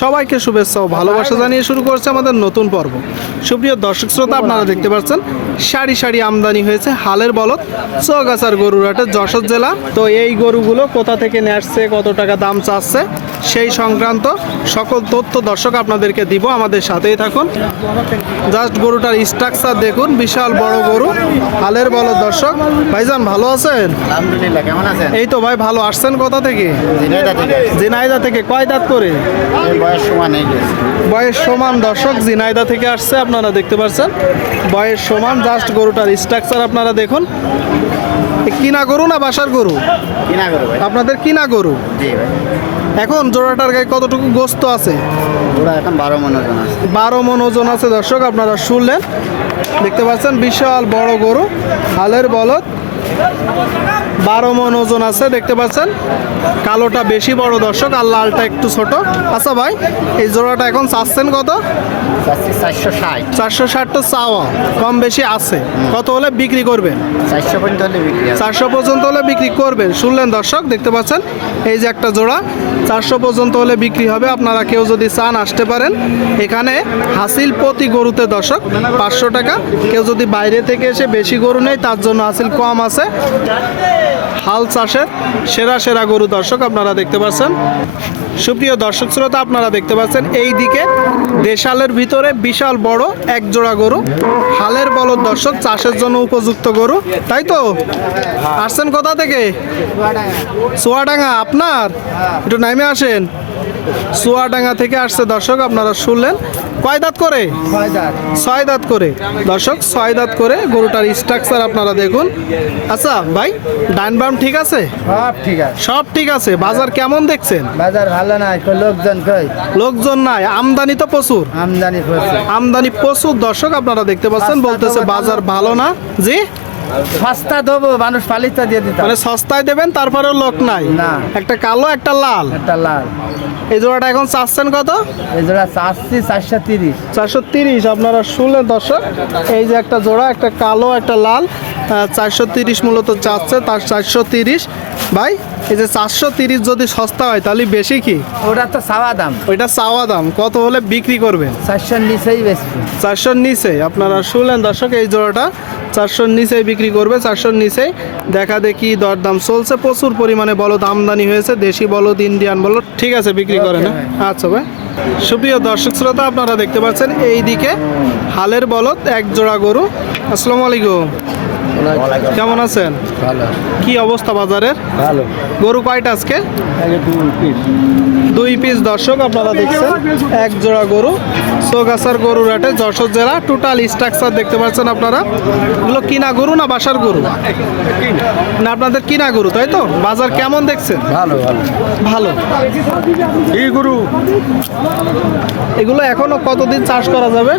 সবাইকে শুভেচ্ছা ও ভালোবাসা জানিয়ে শুরু করছে আমাদের নতুন পর্ব। সুপ্রিয় দর্শক শ্রোতা আপনারা দেখতে পাচ্ছেন সারি সারি আমদানি হয়েছে হালের বলদ চৌগাছার গরুর হাটে যশোর জেলা। তো এই গরুগুলো কোথা থেকে নিয়ে আসছে কত টাকা দাম চাচ্ছে সেই সংক্রান্ত সকল তথ্য দর্শক আপনাদেরকে দিব। আমাদের সাথেই থাকুন। জাস্ট গরুটার স্ট্রাকচার দেখুন বিশাল বড় গরু হালের বলদ দর্শক। ভাইজান ভালো আছেন? আলহামদুলিল্লাহ কেমন আছেন? এই তো ভাই ভালো। আসছেন কোথা থেকে? জিনাইদা থেকে কয় দাঁত করে? বয়স সমান বয়স সমান দর্শক জিনাইদা থেকে আসছে আপনারা দেখতে পাচ্ছেন বয়স সমান জাস্ট গরুটার স্ট্রাকচার আপনারা দেখুন। কিনা গরু না বাসার গরু? কিনা আপনাদের কিনা গরু? জি ভাই। এখন জোড়াটার গায়ে কতটুকু গোস্ত আছে? এখন বারো মন ওজন আছে। বারো মন ওজন আছে দর্শক আপনারা শুনলেন। দেখতে পাচ্ছেন বিশাল বড় গরু হালের বলদ। বারো মন ওজন আছে, দেখতে পাচ্ছেন? কালোটা বেশি বড় দর্শক, আর লালটা একটু ছোট। আচ্ছা ভাই, এই জোড়াটা এখন চাচ্ছেন কত? চারশো ষাট। চারশো ষাটটা চাওয়া কম বেশি আছে। কত হলে বিক্রি করবেন? চারশো পর্যন্ত হলে বিক্রি চারশো পর্যন্ত হলে বিক্রি করবেন। শুনলেন দর্শক দেখতে পাচ্ছেন? এই যে একটা জোড়া চারশো পর্যন্ত হলে বিক্রি হবে। আপনারা কেউ যদি চান আসতে পারেন। এখানে হাসিল প্রতি গরুতে দর্শক পাঁচশো টাকা। কেউ যদি বাইরে থেকে এসে বেশি গরু নেই তার জন্য হাসিল কম আছে। হাল চাষের সেরা সেরা গরু দর্শক আপনারা দেখতে পাচ্ছেন। সুপ্রিয় দর্শক শ্রোতা, আপনারা দেখতে পাচ্ছেন এই দিকে দেশালের ভিতরে বিশাল বড় এক জোড়া গরু, হালের বলদ দর্শক, চাষের জন্য উপযুক্ত গরু। তাই তো? আসছেন কোথা থেকে? সোয়াডাঙ্গা, আপনার? একটু নামে আসেন। চুয়াডাঙ্গা থেকে আসছে দর্শক আপনারা শুনলেন। কয় দাঁত করে? ছয় দাঁত। করে। দর্শক ছয় দাঁত করে গরুটার স্ট্রাকচার আপনারা দেখুন। আচ্ছা ভাই ডাইন বাম ঠিক আছে? সব ঠিক আছে। সব ঠিক আছে। বাজার কেমন দেখছেন? বাজার ভালো না কই লোকজন কই? লোকজন নাই আমদানি তো প্রচুর। আমদানি প্রচুর। আমদানি প্রচুর দর্শক আপনারা দেখতে পাচ্ছেন বলতেছে বাজার ভালো না। জি? সস্তা দেবো মানুষ পালিতা দিয়ে দিতাম। মানে সস্তায় দেবেন তারপরেও লোক নাই। না। একটা কালো একটা লাল। একটা লাল। এই জোড়াটা এখন চাচ্ছেন কত? এই জোড়া চাচ্ছি চারশো তিরিশ। চারশো তিরিশ আপনারা শুনলেন দর্শক? এই যে একটা জোড়া একটা কালো একটা লাল চারশো তিরিশ মূলত চাচ্ছে তার চারশো তিরিশ। ভাই এই যে চারশো তিরিশ যদি সস্তা হয় তাহলে বেশি কি? ওটা তো চাওয়া দাম। ওইটা চাওয়া দাম। কত হলে বিক্রি করবেন? চারশোর নিচেই বেশি। চারশোর নিচে আপনারা শুনলেন দর্শক এই জোড়াটা চারশোর নিচে বিক্রি করবে চারশোর নিচে দেখা দেখি দরদাম চলছে প্রচুর পরিমাণে বলদ আমদানি হয়েছে দেশি বলদ ইন্ডিয়ান বলদ ঠিক আছে বিক্রি করে না। আচ্ছা ভাই সুপ্রিয় দর্শক শ্রোতা আপনারা দেখতে পাচ্ছেন এই দিকে হালের বলদ এক জোড়া গরু। আসসালামু আলাইকুম। কেমন আছেন? ভালো। কি অবস্থা বাজারের? ভালো। গরু কয়টা আজকে? দুই পিস। দর্শক আপনারা দেখছেন এক জোড়া গরু সোগাছার গরুর হাটে যশোর জেলা টোটাল স্ট্রাকচার দেখতে পাচ্ছেন আপনারা। এগুলো কিনা গরু না বাসার গরু? না আপনাদের কিনা গরু তাই তো? বাজার কেমন দেখছেন? ভালো ভালো। ভালো। এই গরু। এগুলো এখনও কতদিন চাষ করা যাবে?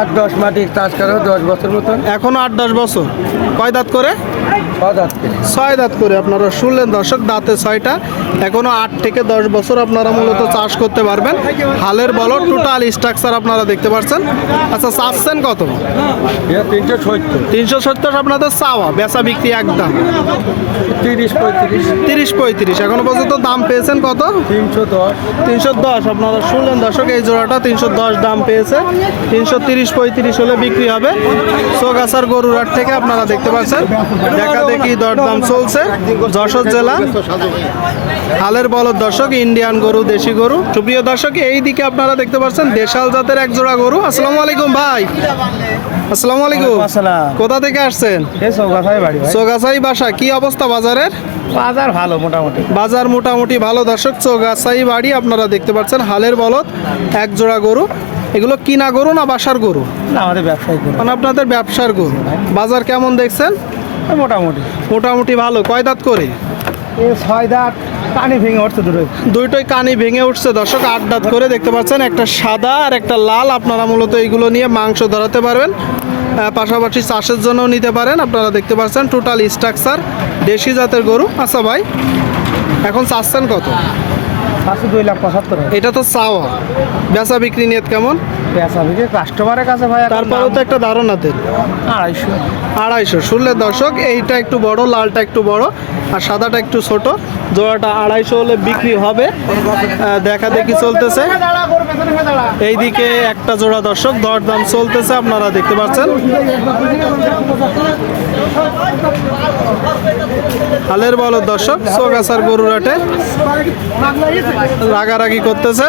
আট দশ মাটি চাষ করো দশ বছর মতন। এখনও আট দশ বছর কয় দাঁত করে? ছয় দাঁত করে। আপনারা শুনলেন দর্শক দাঁতে ছয়টা। এখনও আট থেকে দশ বছর আপনারা মূলত চাষ করতে পারবেন। হালের বল টোটাল স্ট্রাকচার আপনারা দেখতে পাচ্ছেন আচ্ছা চাচ্ছেন কত? তিনশো সত্তর। আপনাদের চাওয়া বেচা বিক্রি একদম। তিরিশ পঁয়ত্রিশ। তিরিশ পঁয়ত্রিশ। এখনও পর্যন্ত দাম পেয়েছেন কত? তিনশো দশ। তিনশো দশ। আপনারা শুনলেন দর্শক এই জোড়াটা তিনশো দশ দাম পেয়েছে। তিনশো তিরিশ পঁয়ত্রিশ হলে বিক্রি হবে। সোগাছার গরুর হাট থেকে আপনারা দেখতে পাচ্ছেন দেখা দেখি দরদাম চলছে যশোর জেলা। হালের বলদ দর্শক ইন্ডিয়ান গরু দেশি গরু। সুপ্রিয় দর্শক এই দিকে আপনারা দেখতে পাচ্ছেন দেশাল জাতের এক জোড়া গরু। আসসালামু আলাইকুম ভাই। আসসালামু আলাইকুম। কোথা থেকে আসছেন? চৌগাছাই বাসা কি অবস্থা বাজারের? বাজার ভালো মোটামুটি। বাজার মোটামুটি ভালো দর্শক চৌগাছাই বাড়ি আপনারা দেখতে পাচ্ছেন হালের বলদ এক জোড়া গরু। এগুলো কিনা গরু না বাসার গরু? না আমাদের ব্যবসায়ী গরু। মানে আপনাদের ব্যবসার গরু। বাজার কেমন দেখছেন? মোটামুটি। মোটামুটি ভালো। কয় দাঁত করে? এ ছয় দাঁত। কানি ভেঙে উঠছে দূরে দুইটাই কানি ভেঙে উঠছে। দর্শক আট দাঁত করে দেখতে পাচ্ছেন একটা সাদা আর একটা লাল। আপনারা মূলত এইগুলো নিয়ে মাংস ধরাতে পারবেন। পাশাপাশি চাষের জন্যও নিতে পারেন। আপনারা দেখতে পাচ্ছেন টোটাল স্ট্রাকচার দেশি জাতের গরু। আচ্ছা ভাই এখন চাচ্ছেন কত? পাঁচশো দুই লাখ পঁচাত্তর এটা তো চাওয়া। বেচা বিক্রি নিয়ে কেমন? পেঁচা থেকে কাস্টমারের কাছে ভাই তারপরেও তো একটা ধারণা দেন। আড়াইশো। আড়াইশো। শুনলে দর্শক এইটা একটু বড় লালটা একটু বড় আর সাদাটা একটু ছোট। জোড়াটা আড়াইশো হলে বিক্রি হবে। দেখা দেখি চলতেছে। এইদিকে একটা জোড়া দর্শক দরদাম চলতেছে আপনারা দেখতে পাচ্ছেন। হালের বল দর্শক চোগাছার গরুরাটে রাগারাগি করতেছে।